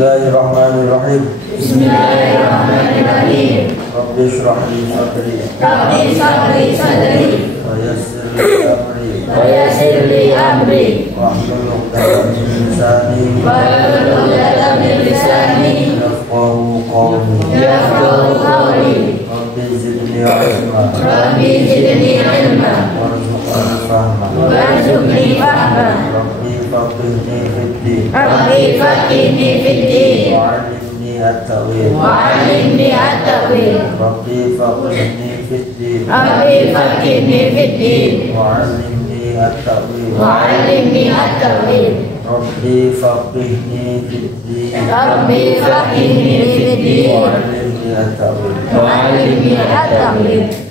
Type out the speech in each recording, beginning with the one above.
Bismillahirrahmanirrahim. Bismillahirrahmanirrahim. Rabbi shrah li sadri Rabbi shrah li sadri wa yassir li amri wa yassir li amri wahlul 'uqdatam min lisani wahlul 'uqdatam min lisani yafqahu qawli. yafqahu qawli. Rabbi zidni ilma Rabbi zidni ilma warzuqni fahma. warzuqni fahma. Rabbi faqihni fid din Rabbi faqihni fid din wa 'allimni at-ta'wil. wa 'allimni at-ta'wil. Rabbi faqihni fid din Rabbi faqihni fid din wa 'allimni at-ta'wil. wa 'allimni at-ta'wil. Rabbi faqihni fid din Rabbi faqihni fid din wa 'allimni at-ta'wil. wa 'allimni at-ta'wil.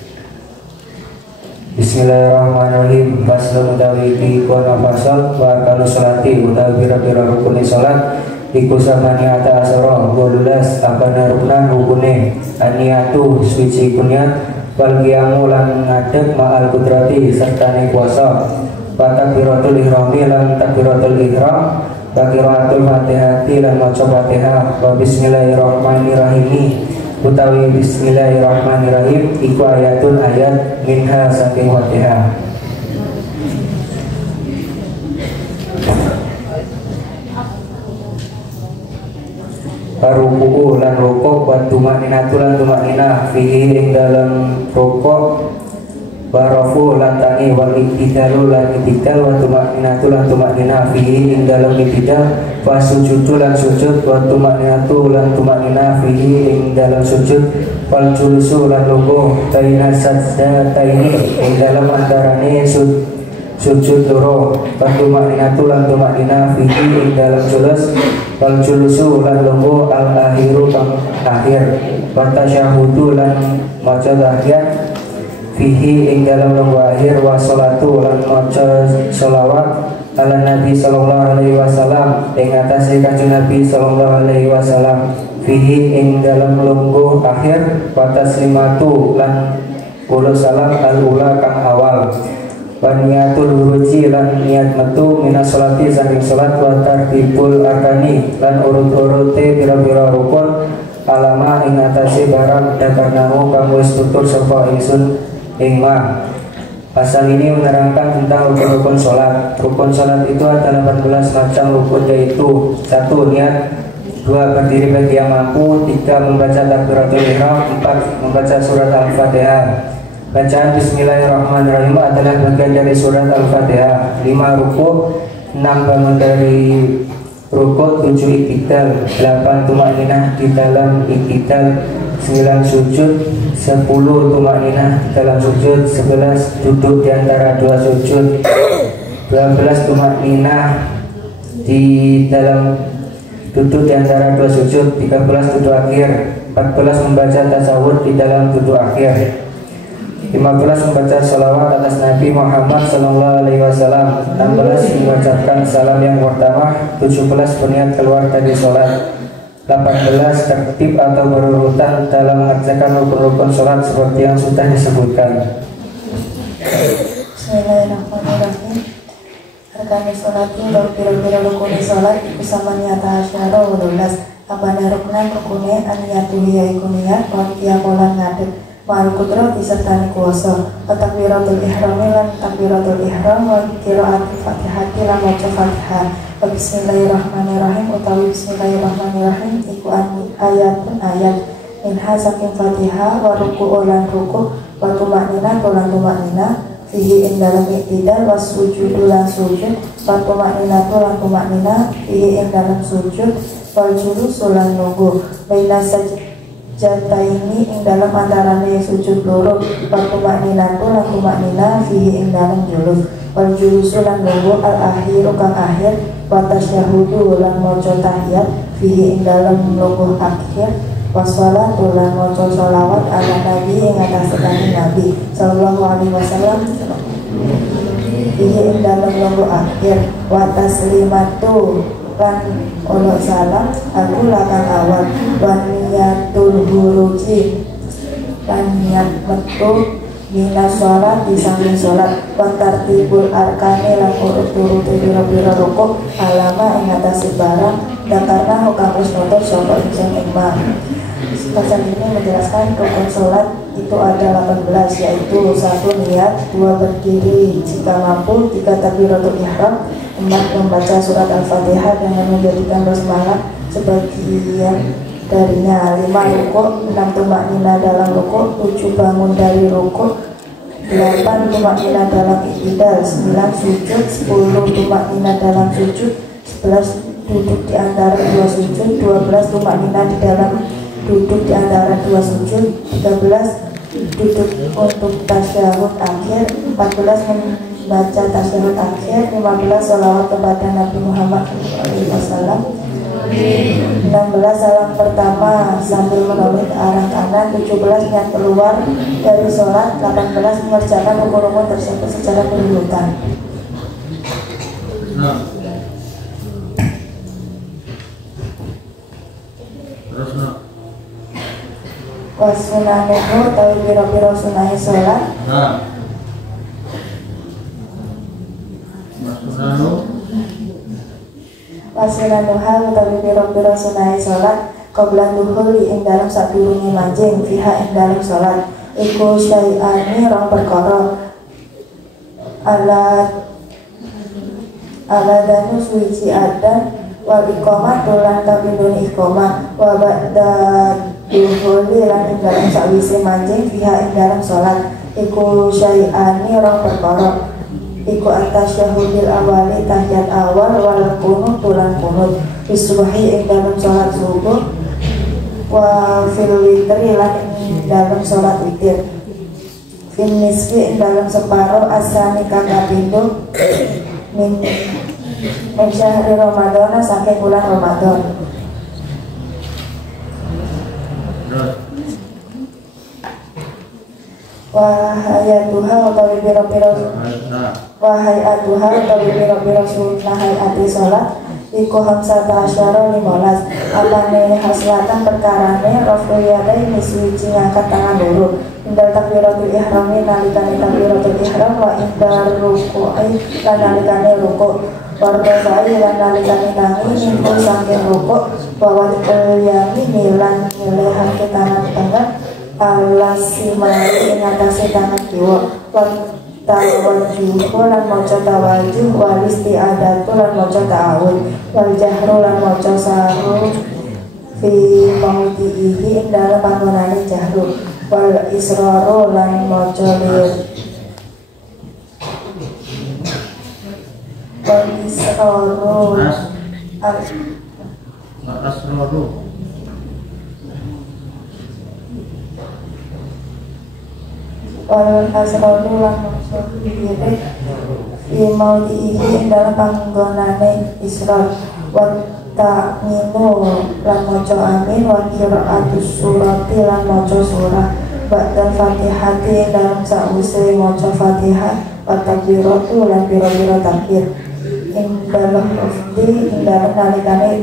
Bismillahirrahmanirrahim. Faslun utawi iki kono fasal wa kalau salati utawi pira-pira rukune salat iku samani ata asara 12 abana ruknan rukune aniyatu suci kunyat wal qiyamu lan ngadeg ma'al kudrati sertane kuasa wa takbiratul ihrami lan takbiratul ihram wa qiraatul fatihati lan maca fatihah wa bismillahirrahmanirrahim utawi bismillahirrahmanirrahim iku ayatun ayat minha saking Fatihah. Ruku'u lan rukuk wa tumaninatu lan tumanina fihi ing dalam rukuk barafu lan tangi wal iktidalu lan iktidal wa tumaninatu lan tumanina fihi ing dalam iktidal wa sujudu lan sujud wa tumaninatu lan tumanina fihi ing dalam sujud wal julusu lan lungguh baina sajdataini ing dalam antarane sujud loro wa tumaninatu lan tumanina fihi ing dalam julus wal julusu lan lungguh al akhiru kang akhir wa tasyahudu lan maca tahiyat fihi ing dalam lungguh akhir wa sholatu lan maca sholawat ala Nabi sallallahu alaihi wasallam ing atase kanjeng Nabi sallallahu alaihi wasallam fihi ing dalam lungguh akhir wa taslimatu lan ulo salam al ula kang awal wa niyatul huruji lan niat metu minas sholati saking sholat wa tartibul arkani lan urut-urute pira-pira rukun alama ing atase barang dakarnahu kang wis tutur sapa ingsun ingma. Pasal ini menerangkan tentang rukun-rukun sholat. Rukun sholat itu ada 18 macam rukun, yaitu 1. Niat, 2. Berdiri bagi yang mampu, 3. Membaca takbiratul ihram, 4. Membaca surat Al-Fatihah. Bacaan Bismillahirrahmanirrahim adalah bagian dari surat Al-Fatihah. 5. Rukuk, 6. Bangun dari rukuk, 7. Iktidal, 8. Tumakninah di dalam iktidal, 9. Sujud, 10. Tumakninah di dalam sujud, 11. Duduk di antara dua sujud, 12. Tumakninah di dalam duduk di antara dua sujud, 13. Duduk akhir, 14. Membaca tasawuf di dalam duduk akhir, 15. Membaca sholawat atas Nabi Muhammad sallallahu alaihi wasallam, 16. Mengucapkan salam yang pertama, 17. Berniat keluar dari sholat, 18. Tertib atau berurutan dalam mengerjakan rukun-rukun sholat seperti yang sudah disebutkan. Bismillahirrahmanirrahim. Arkane sholati wa pira-pira rukune sholat iku samaniata asyara wa 12. Abana ruknan rukune aniyatu ya iku niat wa qiyamulan ngadeg ma'al qudrati sertane kuwasa wa takbiratul ihram lan takbiratul ihram wa qiraatul fatihati lan maca fatihah. Bismillahirrahmanirrahim utawi bismillahirrahmanirrahim iku ayatun ayat minha saking fatihah wa ruku'u lan ruku' wa tumakninah lan tumakninah fihi ing dalam iktidal wa sujudu lan sujud wa tumakninah lan tumakninah fihi ing dalam sujud wal julusu lan lungguh baina sajdaini ing dalam antarane sujud loro wa tumakninah lan tumakninah fihi ing dalam julus wal julusu lan lungguh al akhiru kang akhir wa tasyahudu lan maca tahiyat fihi ing dalam lungguh akhir wa sholatu lan maca sholawat ala Nabi ing atas Nabi sallallahu alaihi wasallam fihi ing dalam lungguh akhir wa taslimatu lan olo salam aku lakang awal wa niyatul huruji lan niat metu minas sholat disambung sholat wantartibul arkani lan urut turuti biro-biro rukuk alama ing atase barang dan karena hukam usnotor sapa ingsun imam. Pasal ini menjelaskan rukun sholat itu ada 18, yaitu 1 niat, 2 berdiri jika mampu, 3 takbiratul ihram, 4 membaca surat al-fatihah dengan menjadikan basmalah sebagian darinya, 5 rukuk, 6 tumaknina dalam rukuk, 7 bangun dari rukuk, 8 tumaknina dalam iktidal, 9 sujud, 10 tumaknina dalam sujud, 11 duduk di antara 2 sujud, 12 tumaknina di dalam duduk di antara 2 sujud, 13 duduk untuk tasyahud akhir, 14 membaca tasyahud akhir, 15 sholawat kepada Nabi Muhammad SAW, 16 salam pertama sambil menoleh ke arah kanan, 17 niat keluar dari sholat, 18 mengerjakan rukun-rukun tersebut secara berurutan. Wasunanuhu tawi biro-biro sunahi sholat. Wasunanuha tawi biro-biro sunahi sholat. Qabla duhuli ing dalam sadurunge manjing fiha ing dalam sholat. Iku syai'ani rong perkara. Ala danu suci adan wal iqamah tulan kapindhone iqamah wa ba'da duhuli lan ing dalam sawise manjing fiha ing dalam sholat. Iku syai'ani rong perkara. Iku at-tasyahudil awali tahiyat awal wal kunut tulan kunut bisubhi ing dalam sholat subuh wa fil witri lan ing dalam sholat witir fin nisfi ing dalam separuh asani kang kapindho min syahri Ramadan saking bulan Ramadan. Wahayatuha utawi biro-biro wahayatuha utawi biro-biro sunnah hayati sholat iku hamsata asyara 15 apane haslatan perkarane rafu yadai misuci ngangkat tangan loro indal takbiratul ihrami nalikane takbiratul ihram wa indal ruku'i lan nalikane rukuk warqai lan nalikane tangi niku saking rukuk wa wal yamini lan nyelehake tangan tengah alasimali ing atase tangan kiwa tawajuh lan maca tawajuh wal isti'adatu lan maca ta'awud wal jahru lan maca sahu fi mawdihi ing dalam panggonane jahru wal israru lan maca lir wal israru asraru wal asraru lan maksud diri fi mawdihi dalam panggonane israr wa ta'minu lan maca amin wa qiraatus surati lan maca surah ba'da fatihati dalam sause maca fatihah wa takbiratu lan biro-biro takbir ing dalam rafdi ing dalam nalikane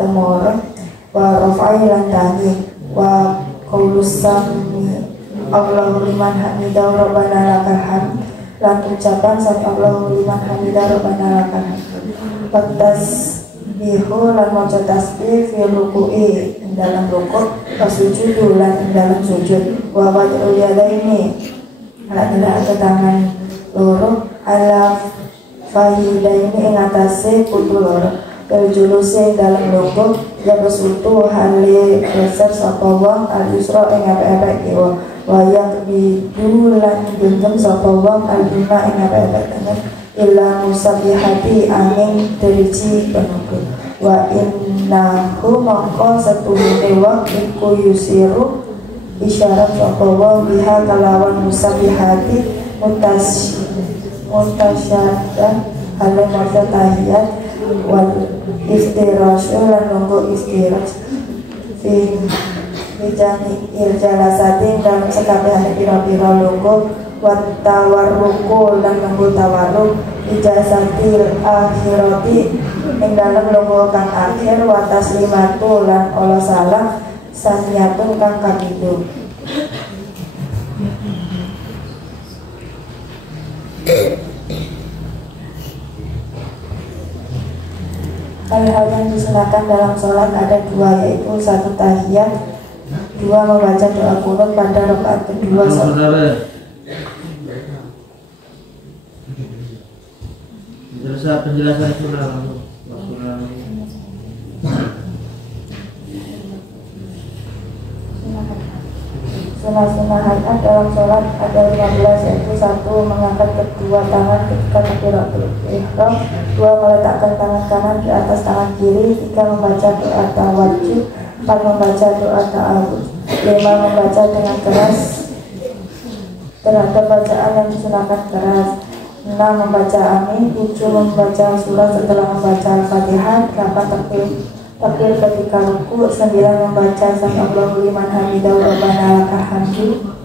temor wa rafai lan tangi wa qaulus sami Allahu liman hamidah rabbana lakal hamd lan ucapan sami Allahu liman hamidah rabbana lakal hamd batas bihu lan maca tasbih fi ruku'i ing dalam rukuk wa sujud lan ing dalam sujud wa wad'ul yadaini lan tidak tangan loro ala faidaini ing atase kudu loro berjuluse dalam rukuk jabas utuh hale besar sapa wong al-yusra ing apik-apik kiwa wayak bidulan genggam sapa wong al-bina ing apik-apik tengen illa musabihati angin teriji penuku wa innahu mongko setuhune wong iku yusiru isyarat sapa wong biha kalawan musabihati mutasyadah hale maca tahiyat wal istirasyu lan nunggu istiras fi bijani iljalasati dalam sekabehane pira-pira lungguh wat tawarruku lan nunggu tawarruk ijazatil akhirati ing dalam lungguh kang akhir wa taslimatu lan ola salam saniyatun kang kapitu Hal-hal yang disunahkan dalam sholat ada dua, yaitu satu tahiyat, dua membaca doa qunut pada rakaat kedua sholat. Penjelasan sunnah. Sunnah-sunnah hayat dalam sholat ada 15, yaitu satu mengangkat kedua tangan ketika takbiratul ihram, dua meletakkan tangan kanan di atas tangan kiri, tiga membaca doa tawajjuh, empat membaca doa ta'awudz, lima membaca dengan keras terhadap bacaan yang disunahkan keras, 6 membaca amin, 7 membaca surah setelah membaca al-fatihah, 8 takbir ketika ruku, 9 membaca sami'allahu liman hamidahu rabbana lakal hamdu,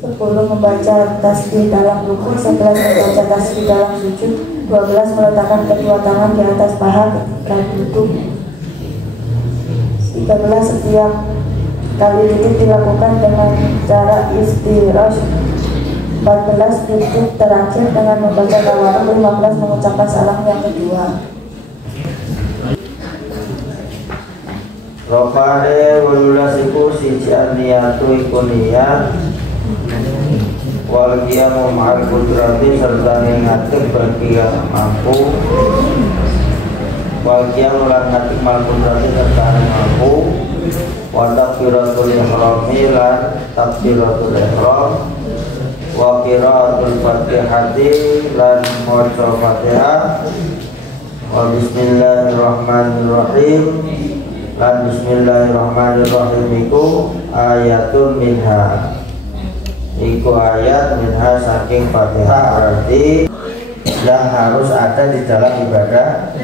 10 membaca tasbih dalam ruku, 11 membaca tasbih dalam sujud, 12 meletakkan kedua tangan di atas paha ketika duduk, 13 setiap kali duduk dilakukan dengan cara istirahat, 14 duduk terakhir dengan membaca tawarruk, 15 mengucapkan salam yang kedua. Rokade walulasiku sijaan niyatu iku niat wal qiyamu ma'al qudrati serta ngatik bagi yang mampu, wal qiyamu lan ngatik ma'al qudrati serta mampu, wa takbiratul ihrami lan takbiratul ihram, wa qiraatul fatihati lan maca fatihah, wa bismillahirrahmanirrahim lan bismillahirrahmanirrahim iku ayatun minha, iku ayat minha saking fatihah, berarti yang harus ada di dalam ibadah.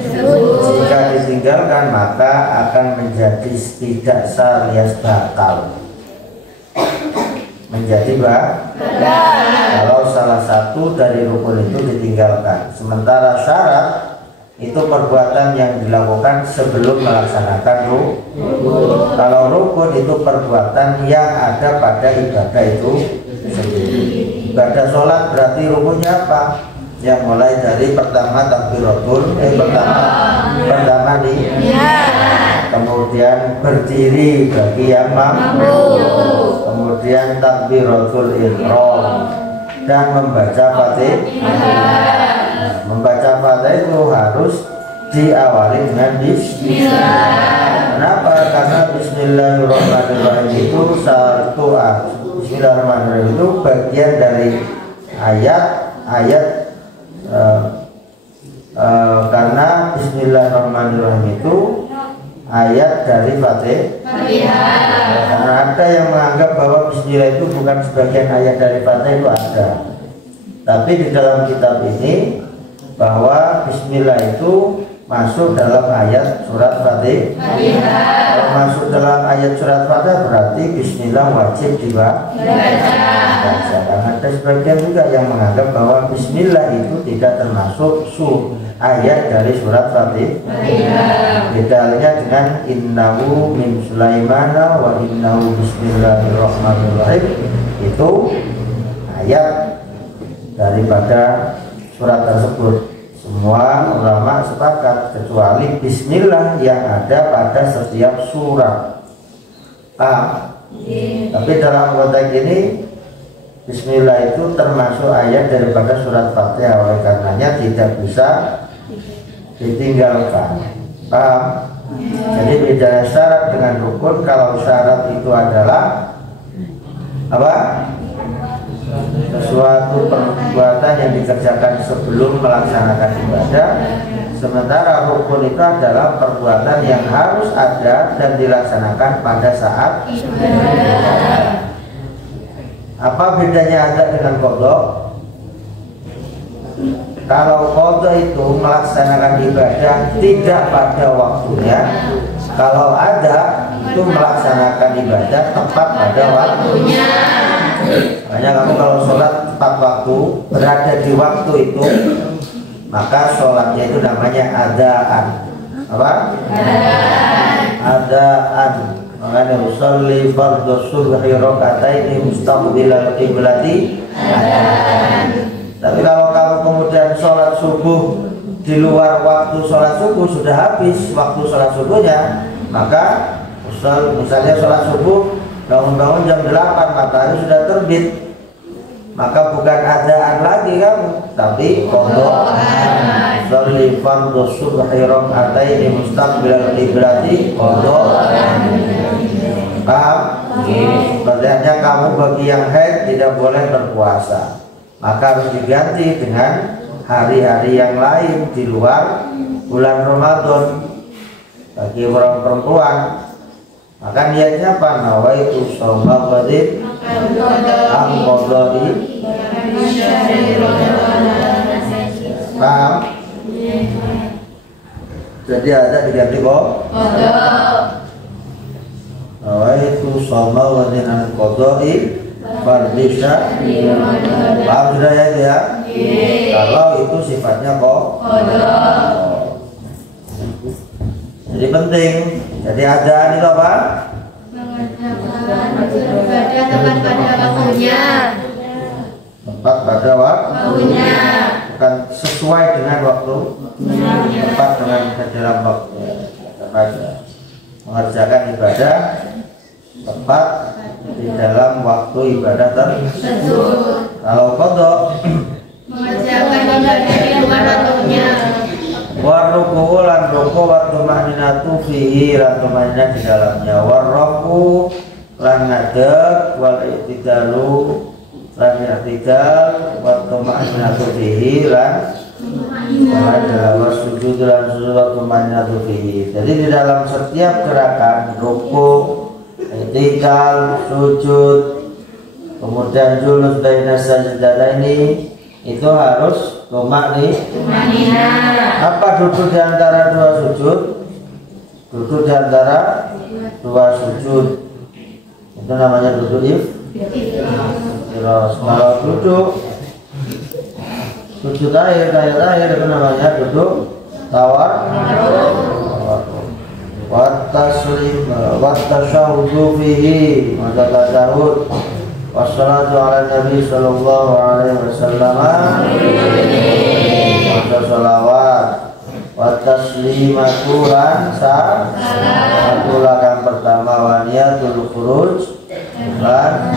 Jika ditinggalkan maka akan menjadi tidak sah alias batal, menjadi kalau salah satu dari rukun itu ditinggalkan. Sementara syarat itu perbuatan yang dilakukan sebelum melaksanakan rukun. Kalau rukun itu perbuatan yang ada pada ibadah itu sendiri. Ibadah sholat berarti rukunnya apa? Yang mulai dari pertama takbiratul pertama nih, kemudian berdiri bagi yang mampu, kemudian takbiratul ihram dan membaca fatihah. Membaca fatihah itu harus diawali dengan bismillah. Kenapa? Karena bismillahirrahmanirrahim itu bismillahirrahmanirrahim itu bagian dari ayat karena bismillahirrahmanirrahim itu ayat dari fatihah. Karena ada yang menganggap bahwa bismillah itu bukan sebagian ayat dari fatihah, itu ada. Tapi di dalam kitab ini bahwa bismillah itu masuk dalam ayat surat Fatihah. Kalau masuk dalam ayat surat Fatihah berarti bismillah wajib dibaca. Karena ada sebagian juga yang menganggap bahwa bismillah itu tidak termasuk ayat dari surat Fatihah. Beda halnya dengan innahu min sulaimana wa innahu bismillahirrahmanirrahim, itu ayat daripada surat tersebut. Semua ulama sepakat kecuali bismillah yang ada pada setiap surat. Tapi dalam konteks ini bismillah itu termasuk ayat daripada surat Fatihah, oleh karenanya tidak bisa ditinggalkan. Jadi beda syarat dengan rukun. Kalau syarat itu adalah apa? Sesuatu perbuatan yang dikerjakan sebelum melaksanakan ibadah. Sementara rukun itu adalah perbuatan yang harus ada dan dilaksanakan pada saat ibadah. Apa bedanya ada dengan qadha? Kalau qadha itu melaksanakan ibadah tidak pada waktunya. Kalau ada itu melaksanakan ibadah tepat pada waktunya. Makanya kamu kalau sholat tepat waktu, berada di waktu itu, maka sholatnya itu namanya adaan. Apa? Adaan. Makanya usolli fardhu subhi raka'ataini mustaqbilal qiblati Tapi kalau kamu kemudian sholat subuh di luar waktu sholat subuh, sudah habis waktu sholat subuhnya, maka misalnya sholat subuh bangun-bangun jam 8, matahari sudah terbit, maka bukan adaan lagi kamu, tapi qadhaan. Sholli fardhu subhi rak'ataini mustaqbilal qiblati qadhaan. Paham? Berarti kamu bagi yang haid tidak boleh berpuasa, maka harus diganti dengan hari-hari yang lain di luar bulan Ramadan. Bagi orang perempuan, maka niatnya apa? Nawaitu shauma ghadin am qadai. Paham? Jadi ada diganti kok. Nawaitu shauma ghadin am qadai fardisha. Paham sudah ya itu ya? Kalau itu sifatnya kok. Jadi penting. Jadi adaan itu apa? Tepat pada waktunya. Tepat pada waktunya. Bukan sesuai dengan waktu. Tepat dengan dalam waktu. Mengerjakan ibadah tepat di dalam waktu ibadah tersebut. Kalau qadha Mengerjakan ibadah di luar waktunya. Warruku lan ruku wa tumaninatu fihi lan tumanina di dalamnya. Warruku lan ngadeg wal i'tidalu lan i'tidal wa tumaninatu fihi lan wa sujud lan sujud wa tumaninatu fihi. Jadi di dalam setiap gerakan ruku, i'tidal, sujud, kemudian julus baina sajdataini itu harus tumanina. Apa duduk di antara dua sujud? Duduk di antara dua sujud itu namanya duduk iftiras. Kalau duduk sujud akhir itu namanya duduk tawar. Wattaslim wattasyahhudu fihi, maka tasyahud. Wassalatu ala nabi sallallahu alaihi wasallam. Maka salawat. Wattaslimatu lan satu lakang pertama wa niyatul khuruj lan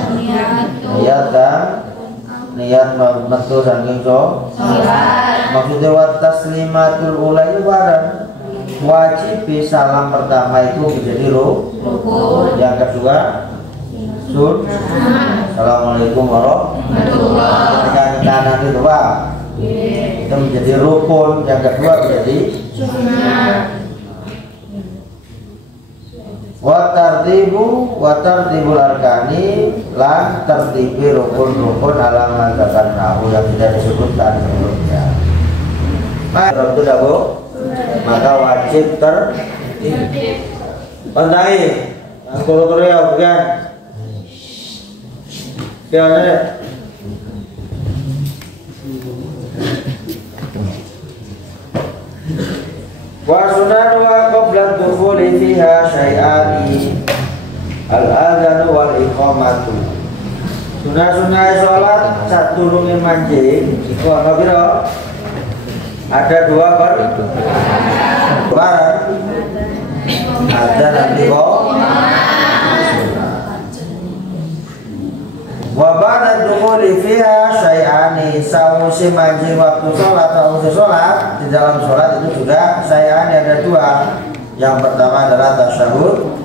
niat metu saking salat. Maksudnya wattaslimatul ula itu barang wajib salam pertama itu menjadi rukun, yang kedua Assalamualaikum warahmatullahi wabarakatuh. Kanan itu Pak, itu menjadi rukun, yang kedua menjadi sunnah. Watartibul arkani lan tertibi rukun-rukun alam nahu yang tidak disebutkan sebelumnya. Maka itu dah Bu, maka wajib tertib. Kalau Korea bukan. Gimana? Wa sunan wa qabla dukhuli fiha syai'ani al-adhan wal iqamatu. Sunah-sunah salat satu rukun manjing iku ana pira? Ada dua barang. Ada nanti kok. Wa ba'da dukhuli fiha syai'ani, sawise manjing waktu sholat atau usai sholat, di dalam sholat itu juga syai'ani ada dua. Yang pertama adalah tasyahud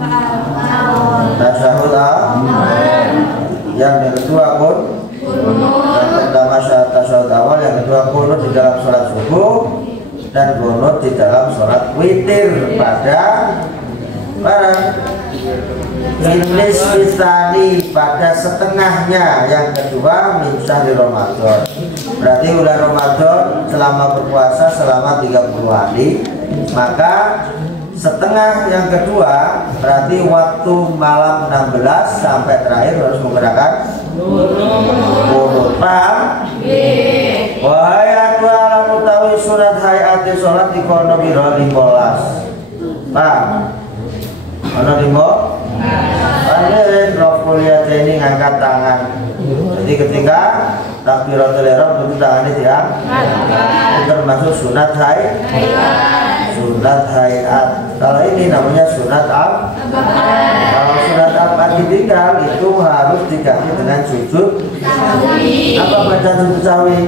yang kedua kun. Yang pertama tasyahud awal, yang kedua kunut di dalam sholat subuh dan kunut di dalam sholat witir pada Innis misali pada setengahnya, yang kedua min syahri Ramadan. Berarti bulan Ramadan selama berpuasa selama 30 hari, maka setengah yang kedua berarti waktu malam 16 sampai terakhir harus menggerakkan kunut. Paham? Wahai aku alam utawi surat hayati sholat di kono biro 15. Paham? Mana limo? Ada roful ini ngangkat tangan. Jadi ketika takbiratul ihram itu tangannya diangkat. Termasuk sunat sunat hayat. Kalau ini namanya sunat kalau sunat abad ditinggal itu harus diganti dengan sujud sawi. Apa bacaan sujud sawi?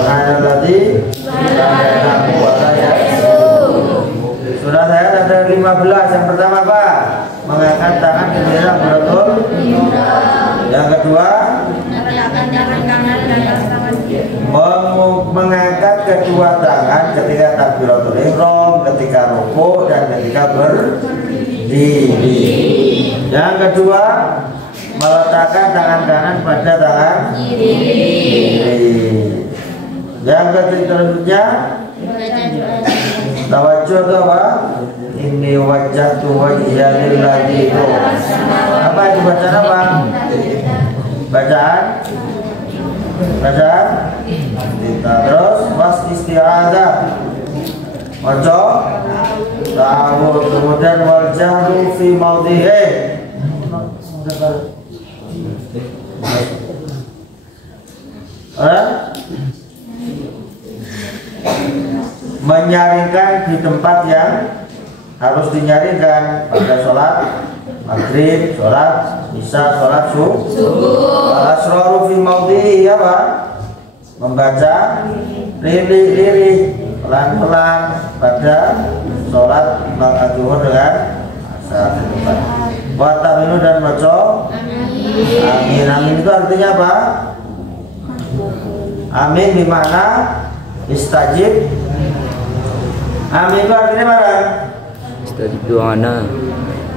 Subhanalladzi subhanahu wa ta'ala. Sunat hayat ada 15. Yang pertama apa? Mengangkat tangan ke dalam betul. Yang kedua, mengangkat kedua tangan ketika takbiratul ihram, ketika rukuk dan ketika berdiri. Yang kedua, meletakkan tangan kanan pada tangan kiri. Yang ketiga selanjutnya tawajuh itu apa? Ini wajah tu wajah lillahi. Apa itu bacaan apa? Bacaan kita terus was isti'adzah maca ta'awudz, kemudian wal jahru fi maudhi'i menyaringkan di tempat yang harus dinyaringkan pada sholat maghrib, sholat isya, sholat subuh. Al-asraru fi maudhi'i apa? Membaca lirih pelan-pelan pada sholat zuhur dengan asar. Wa ta'minu dan maca amin. Amin itu artinya apa? Amin bermakna istajib. Amin itu artinya apa? Istajib doana.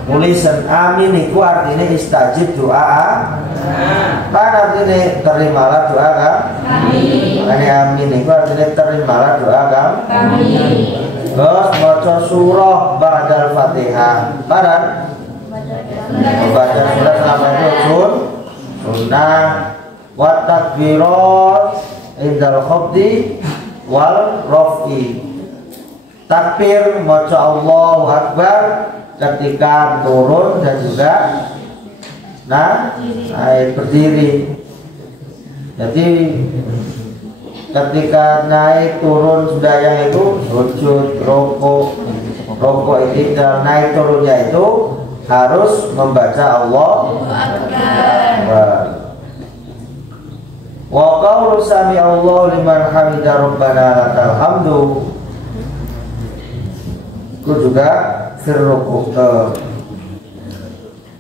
Tulisan amin itu artinya istajib doa. Apa artinya terimalah doa kami? Amin itu artinya terimalah doa kami. Terus baca surah ba'dal Fatihah. Badan membaca surah selama itu sunnah. Wa takbirat indal khafdi wal raf'i. Takbir maca Allahu Akbar ketika turun dan juga naik berdiri. Jadi ketika naik turun sudah yang itu sujud, rokok ini dan naik turunnya itu harus membaca Allahu Akbar. Wa qawlu sami Allahu liman hamida rabbana lakal hamdu. Itu juga firruku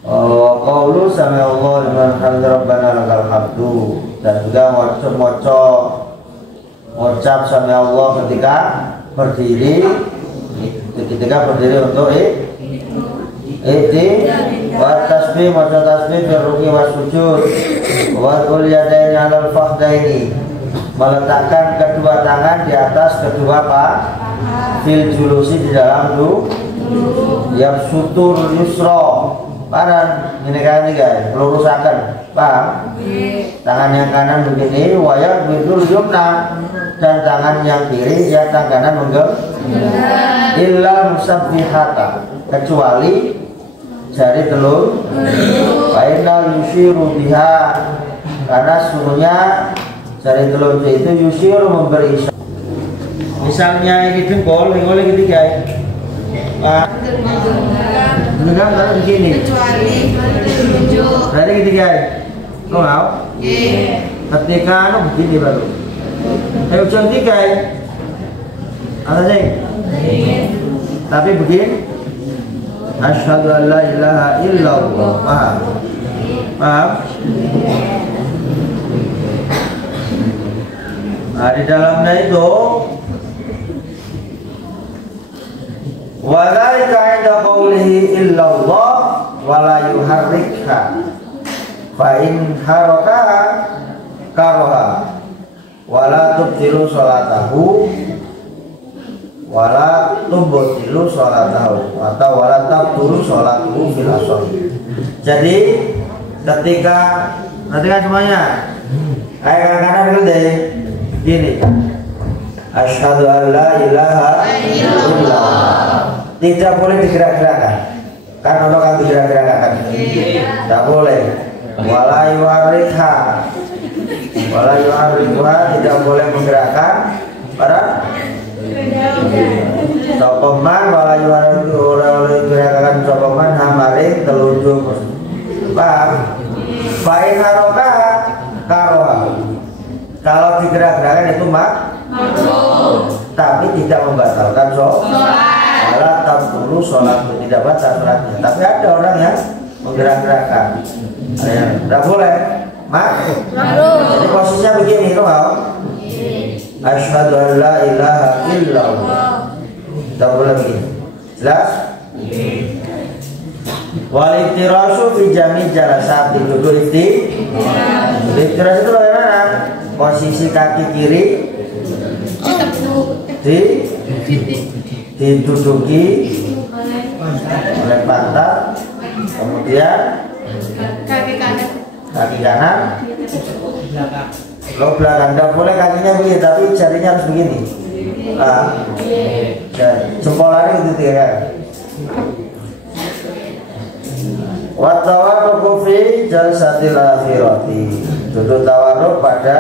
qawlu sami Allah liman hamida rabbana lakal hamdu, dan juga ngucap sami Allah ketika berdiri untuk wa tasbih maca tasbih firruki wa sujud wa qul yadaini 'alal fakhdaini, meletakkan kedua tangan di atas kedua fil julusi di dalam yang sutur yusra. Paran ini kan ini guys, lurusakan, paham? Tangan yang kanan begini, wayak betul yumna, dan tangan yang kiri ya tangan kanan menggem. Illa musabbihata, kecuali jari telur. Fainal yushiru biha, karena sungguhnya jari telur itu yushiru memberi isyarat. Misalnya ini jempol, oleh ketiga, mendengar kalau begini. Kecuali menunjuk. Berarti ketiga, lo mau? Ketika lo begini baru. Ujung tiga, apa sih? Tapi begini. Asyhadu an la ilaha illallah. Paham? Paham? Nah, di dalamnya itu wa dzalika 'inda qawlihi illallah wa la yuharrikha fa in harakaha karaha wa la tubtilu sholatahu wa la tubtilu sholatahu atau wa la tabtulu sholatuhu fil asr. Jadi ketika nanti kan semuanya kayak kanan dulu deh gini, asyhadu an la ilaha illallah. Tidak boleh digerak-gerakkan. Kan Allah kan digerak-gerakkan. Tidak boleh. wala yuharrikha, wala yuharrikha, tidak boleh menggerakkan para sokoman, wala yuharrikkan sokoman hamaring telunjuk. Paham? Fa'in haroka karoha, kalau digerak-gerakan itu makruh, tapi tidak membatalkan sholat. Tabtulu sholat itu tidak batal sholatnya. Tapi ada orang yang menggerak-gerakkan, tidak boleh, makruh. Jadi posisinya begini, itu mau asyhadu an la ilaha illallah, tidak boleh begini. Jelas? Wal iftirasu fi jami' jalasati, duduk iftiras itu bagaimana? Posisi kaki kiri diduduki oleh pantat, kemudian Kaki kanan. Lo belakang, tidak boleh kakinya begini, tapi jarinya harus begini. Jempolnya gitu ya. Wa tawarruku fi jalsatil akhirati, duduk tawarruk pada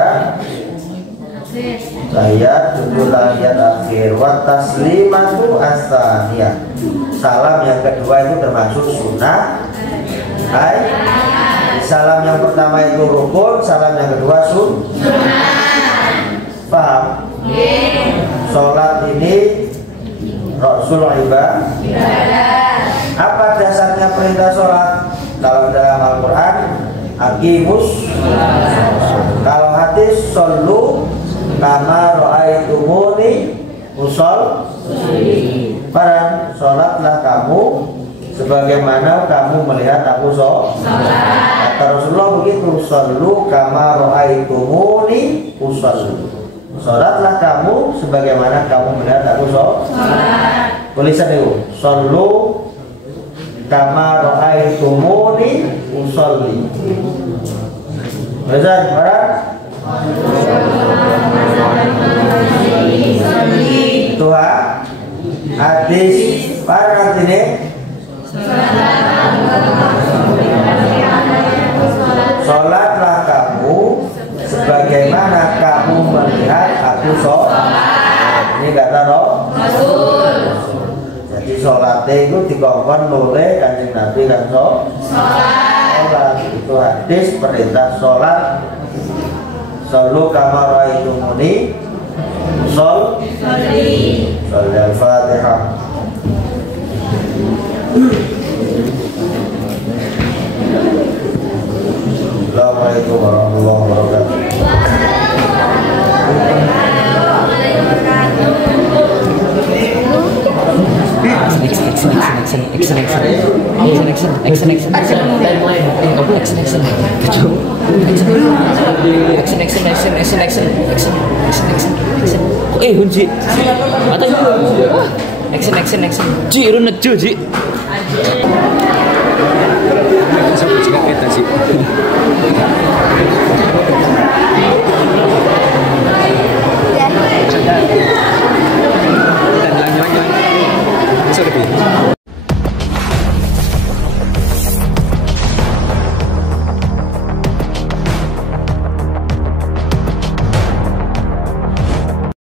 tahiyat, duduk tahiyat akhir. Wa taslimatu as-tsaniyah, salam yang kedua itu termasuk sunnah. Salam yang pertama itu rukun, salam yang kedua sunnah. Paham? Sholat ini rasul ibadah. Apa dasarnya perintah sholat? Kalau dalam Al-Quran aqimus, kalau hadis shollu kama ra'aitumuni usolli, barang sholatlah kamu sebagaimana kamu melihat aku sholat. Kata Rasulullah begitu, shollu kama ra'aitumuni usolli, sholatlah kamu sebagaimana kamu melihat aku sholat. Tulisan itu shollu kama ra'aitumuni usolli. Tulisan barang Tuhan hadis para ini sholatlah kamu sebagaimana kamu melihat aku sholat. Ini kata Rasul. Jadi sholatnya itu dikongkon oleh Kanjeng Nabi kan sholat. Itu hadis perintah sholat. Shollu kama ra'aitumuni usolli. Al-Fatihah. Assalamualaikum warahmatullahi wabarakatuh. Hunji. Mata action. Ji, runut ji. Sampai jika kita sih.